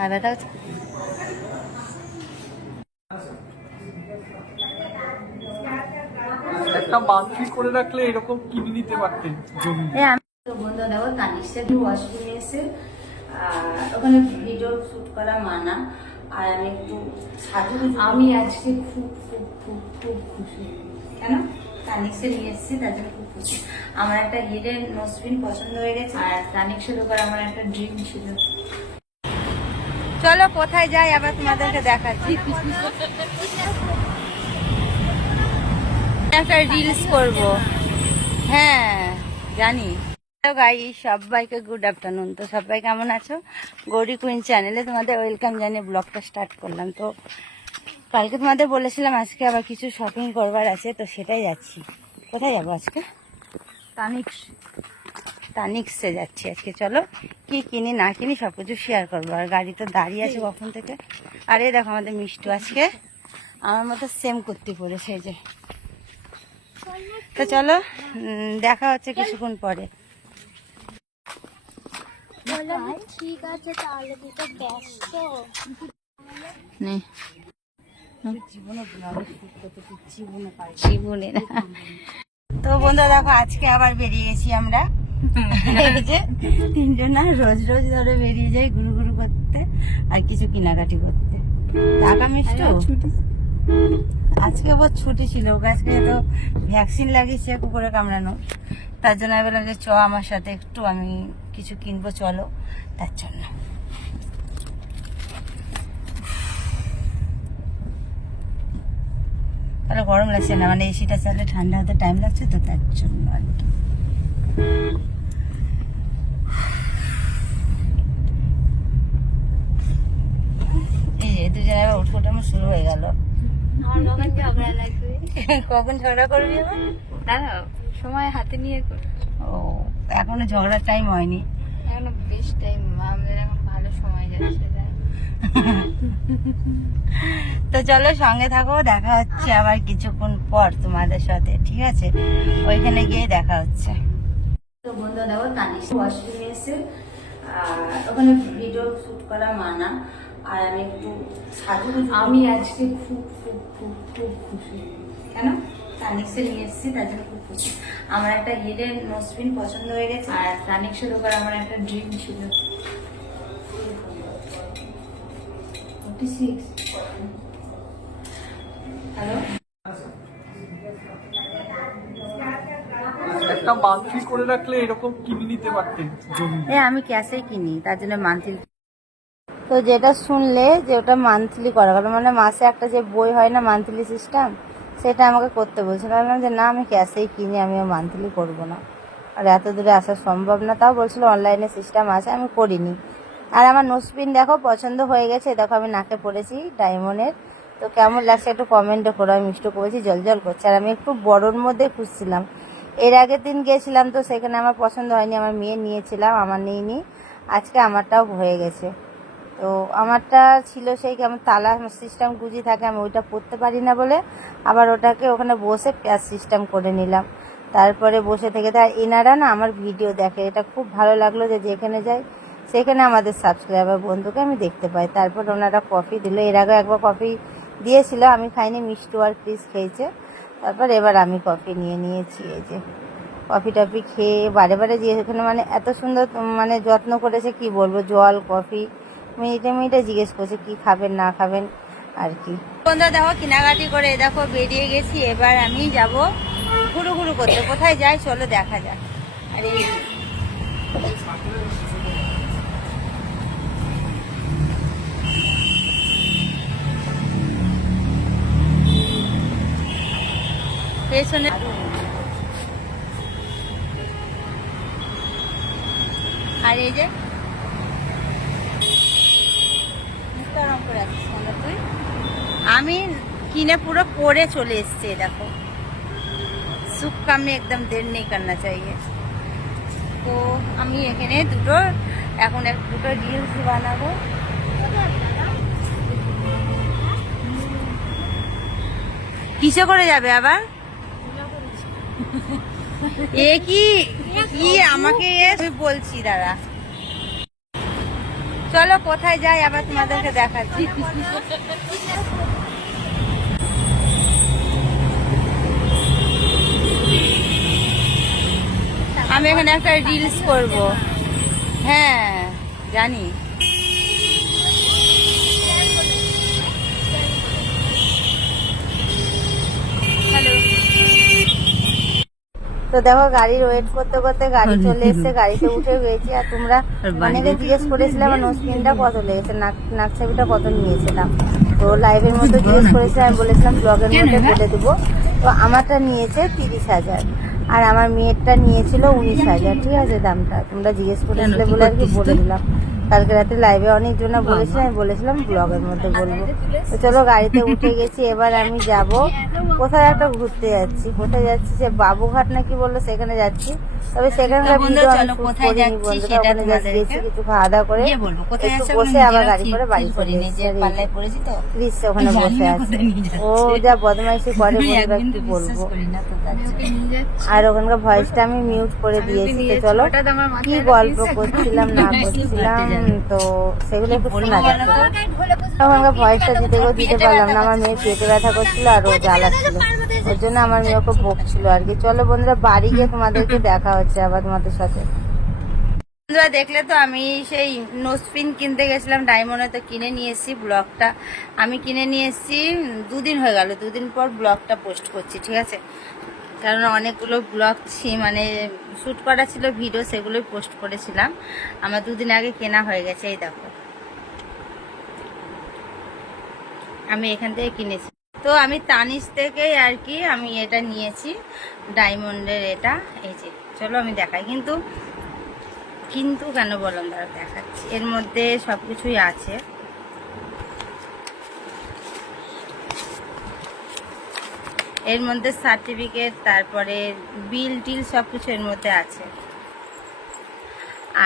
আর ব্যথা হচ্ছে? একটা মান্থলি করে রাখলে এরকম কিনে নিতে পারতেন জমি। আমি তো বন্ধু দেখো তানিশা ওয়াশরুমে এসে ওখানে ভিডিও শুট করা মানা। আর আমি একটু আমি আজকে খুব খুব খুব খুব খুশি। কেন? তানিশা নিয়ে এসেছি, তার জন্য খুব খুশি। আমার একটা হিডেন নোজপিন পছন্দ হয়ে গেছে, আর তানিশার উপর আমার একটা ড্রিম ছিল। চলো কোথায় যাই আবার তোমাদেরকে দেখাচ্ছি। একটা রিলস করব, হ্যাঁ জানি। গাইস সবাইকে গুড আফটারনুন। তো সবাই কেমন আছো? গৌরী কুইন চ্যানেলে তোমাদের ওয়েলকাম জানিয়ে ব্লগটা স্টার্ট করলাম। তো কালকে তোমাদের বলেছিলাম আজকে আবার কিছু শপিং করবার আছে, তো সেটাই যাচ্ছি। কোথায় যাবো আজকে? তানিক্সে যাচ্ছি আজকে। চলো কি কিনি না কিনি সব কিছু শেয়ার করবো। আর গাড়ি তো দাঁড়িয়ে আছে কখন থেকে। আর এই দেখো আমাদের মিষ্টু আজকে আমার মতো সেম কুর্তি পরেছে, এই যে। তো চলো দেখা হচ্ছে কিছুক্ষণ পরে। ঠিক আছে তাহলে দুটো ব্যস্ত জীবনে না। তো বন্ধু দেখো আজকে আবার বেরিয়ে গেছি আমরা। এই যে তিনজন না রোজ রোজ ধরে বেরিয়ে যাই ঘুরু ঘুরু করতে আর কিছু কেনাকাটি করতে। টাকা মিষ্টি আজকে আবার ছুটি ছিল, আজকে তো ভ্যাকসিন লাগিয়েছে কুকুরে কামড়ানো। তার জন্য আমি বললাম যে চ আমার সাথে একটু, আমি কিছু কিনবো, চলো। তার জন্য তাহলে গরম লাগছে না, মানে এসিটা চালে ঠান্ডা হতে টাইম লাগছে, তো তার জন্য আর কি। এই যে দুজনে উঠোটা আমার শুরু হয়ে গেল। কখন ঝগড়া করবি এবার? দাদা সময় হাতে নিয়ে ও এখনো ঝগড়ার টাইম হয়নি। এখনো বেশ টাইম, আমাদের এখন ভালো সময় যাচ্ছে। তো চলো সঙ্গে থাকো, দেখা হচ্ছে আবার কিছুক্ষণ পর তোমাদের সাথে, ঠিক আছে? ওইখানে গিয়ে দেখা হচ্ছে। তো বন্ধু দেখো তানিশা ওয়াশরুমে এসে ওখানে ভিডিও শুট করা মানা। আর আমি একটু আমি আজকে খুব খুব খুব খুব খুশি। কেন? তানিশা নিয়ে এসেছি, তার জন্য খুব খুশি। আমার একটা হিডেন নোজপিন পছন্দ হয়ে গেছে, আর তানিশার উপর আমার একটা ড্রিম ছিল। হ্যালো, একটা মান্থলি করে রাখলে এরকম কিনে নিতে পারতেন জমি। আমি ক্যাশেই কিনি, তার জন্য মান্থলি। তো যেটা শুনলে যে ওটা মান্থলি করা গেল, মানে মাসে একটা যে বই হয় না মান্থলি সিস্টেম, সেটা আমাকে করতে বলছিল। বললাম যে না আমি ক্যাশেই কিনি, আমিও মান্থলি করবো না, আর এত দূরে আসা সম্ভব না। তাও বলছিল অনলাইনে সিস্টেম আছে, আমি করিনি। আর আমার নোজপিন দেখো পছন্দ হয়ে গেছে, দেখো আমি নাকে পড়েছি ডায়মন্ডের। তো কেমন লাগছে একটু কমেন্টও করো। আমি মিষ্টি করেছি, জল জল করছে। আর আমি একটু বড়োর মধ্যে খুঁজছিলাম। এর আগের দিন গিয়েছিলাম, তো সেখানে আমার পছন্দ হয়নি, আমার মেয়ে নিয়েছিলাম, আমার নিইনি। আজকে আমারটাও হয়ে গেছে। তো আমারটা ছিল সেই কেমন তালা সিস্টেম গুজি থাকে, আমি ওইটা পরতে পারি না বলে আবার ওটাকে ওখানে বসে প্যাচ সিস্টেম করে নিলাম। তারপরে বসে থেকে তার এনারা না আমার ভিডিও দেখে, এটা খুব ভালো লাগলো যে যেখানে যাই সেখানে আমাদের সাবস্ক্রাইবার বন্ধুকে আমি দেখতে পাই। তারপর ওনারা কফি দিল, এর আগে একবার কফি দিয়েছিল, আমি খাইনি, মিষ্টি আর ক্রিস খেয়েছে। তারপর এবার আমি কফি নিয়ে নিয়েছি। এই যে কফি টফি খেয়ে বারে বারে যেখানে মানে এত সুন্দর মানে যত্ন করেছে কি বলবো, জল কফি মিনিটে মিনিটে জিজ্ঞেস করছে কি খাবেন না খাবেন আর কি। বন্ধুরা দেখো কেনাকাটি করে দেখো বেরিয়ে গেছি, এবার আমি যাব ঘুরু ঘুরু করতে। কোথায় যাই চলো দেখা যাক। আর এই পেছনে আর এই যে আমি কিনে পুরো পরে চলে এসছে। দেখো সুখ কামে একদম দের নেই করনা চাইয়ে। তো আমি এখানে এখন দুটো রিলস বানাবো। কিসে করে যাবে আবার? এ কি কি আমাকে আমি বলছি দাঁড়া। চলো কোথায় যাই আবার তোমাদেরকে দেখাচ্ছি। আমি এখানে একটা রিলস করব। হ্যাঁ জানি। হ্যালো। তো দেখো গাড়ির ওয়েট করতে করতে গাড়ি চলে এসেছে, গাড়িতে উঠে গেছি। আর তোমরা অনেকে জিজ্ঞেস করেছিলে আমার নোজপিনটা কত লেগেছে, নাক চাবিটা কত নিয়েছিলাম। তো লাইভের মধ্যে জিজ্ঞেস করেছিলাম, আমি বলেছিলাম ব্লগের মধ্যে বলে দেবো। তো আমারটা নিয়েছে 30,000 আর আমার মেয়েরটা নিয়েছিল 19,000। ঠিক আছে, দামটা তোমরা জিজ্ঞেস করেছিলে বলে আর কি বলে দিলাম। কালকে রাতে লাইভে অনেকজন বলেছিলাম, আমি বলেছিলাম ব্লগের মধ্যে বলবো। তো চলো গাড়িতে উঠে গেছি, এবার আমি যাব কোথায় একটা ঘুরতে যাচ্ছি। কোথায় যাচ্ছি যে বাবুঘাট নাকি বললো, সেখানে যাচ্ছি। তবে সেখানকার ভিডিও আমি শুট করিনি বন্ধুরা, ওখানে জাস্ট গেছি কিছু খাওয়া দাওয়া করে একটু বসে আবার গাড়ি করে বাড়ি চলে এসেছি। গ্রীষ্ম ওখানে বসে আছে, ও যা বদমাইশি করে বন্ধুরা কি বলবো। আর ওখানকার ভয়েসটা আমি মিউট করে দিয়েছি। তো চলো কি গল্প করছিলাম না করছিলাম, তো সেগুলো একটু শোনা যাচ্ছে। ওখানকার ভয়েসটা দিতে পারলাম না, আমার মেয়ে পেটে ব্যথা করছিল আর ও জ্বালাচ্ছিল, ওর জন্য আমার মেয়ে ওকে বকছিল আর কি। চলো বন্ধুরা বাড়ি গিয়ে তোমাদেরকে দেখা হচ্ছে আবার তোমাদের সাথে। বন্ধুরা দেখলে তো আমি সেই নোজপিন কিনতে গেছিলাম ডায়মন্ডে, তো কিনে নিয়ে এসেছি। ব্লগটা আমি কিনে নিয়ে এসেছি 2 দিন হয়ে গেল, 2 দিন পর ব্লগটা পোস্ট করছি। ঠিক আছে, কারণ অনেকগুলো ব্লগ মানে শ্যুট করা ছিল ভিডিও, সেগুলোই পোস্ট করেছিলাম। আমার 2 দিন আগে কেনা হয়ে গেছে। এই দেখো আমি এখান থেকে কিনেছি। তো আমি তানিশ থেকে আর কি আমি এটা নিয়েছি ডায়মন্ডের এটা। এই যে চলো আমি দেখাই, কিন্তু কেন বললাম দাঁড়া দেখাচ্ছি। এর মধ্যে সব কিছুই আছে। এর মধ্যে সার্টিফিকেট, তারপরে বিল টিল সব কিছু এর মধ্যে আছে।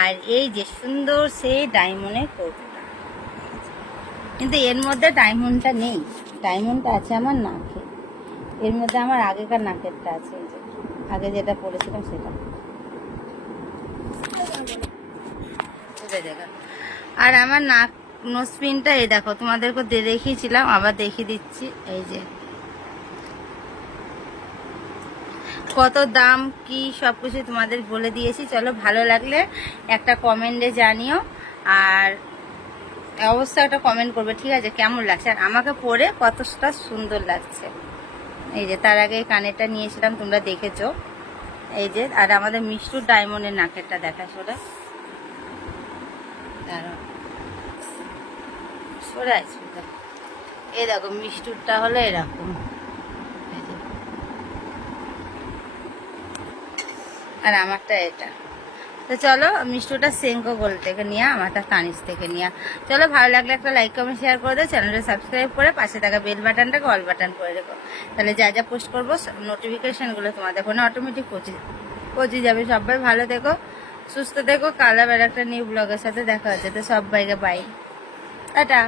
আর এই যে সুন্দর সেই ডায়মন্ডের কৌটোটা, কিন্তু এর মধ্যে ডায়মন্ডটা নেই, ডায়মন্ডটা আছে আমার নাকে। এর মধ্যে আমার আগেকার নাকেরটা আছে, এই যে আগে যেটা পরেছিলাম সেটা। আর আমার নাক নোজপিনটা এই দেখো, তোমাদেরকে দেখিয়েছিলাম, আবার দেখিয়ে দিচ্ছি। এই যে কত দাম কি সবকিছু তোমাদের বলে দিয়েছি। চলো ভালো লাগলে একটা কমেন্টে জানিও, আর অবশ্যই একটা কমেন্ট করবে। ঠিক আছে, কেমন লাগছে আর আমাকে পরে কতটা সুন্দর লাগছে। এই যে তার আগে কানেরটা নিয়েছিলাম, তোমরা দেখেছো। এই যে আর আমাদের মিষ্টুর ডায়মন্ডের নাকেরটা দেখা সরে সরে আসবে। এই দেখো মিষ্টুরটা হলো এরকম, আর আমারটা এটা। তো চলো মিষ্টুটা সেঙ্কো গোল থেকে নিয়ে, আমারটা তানিশ থেকে নিয়ে। চলো ভালো লাগলে একটা লাইক কমেন্ট শেয়ার করে দাও, চ্যানেলটা সাবস্ক্রাইব করে পাশে থাকা বেল বাটনটাকে অল বাটন করে রেখো, তাহলে যা যা পোস্ট করবো নোটিফিকেশনগুলো তোমাদের ফোনে অটোমেটিক পৌঁছে যাবে। সবাই ভালো থেকো, সুস্থ থেকো। কাল আবার একটা নিউ ব্লগের সাথে দেখা হচ্ছে। তো সবাইকে বাই, টাটা।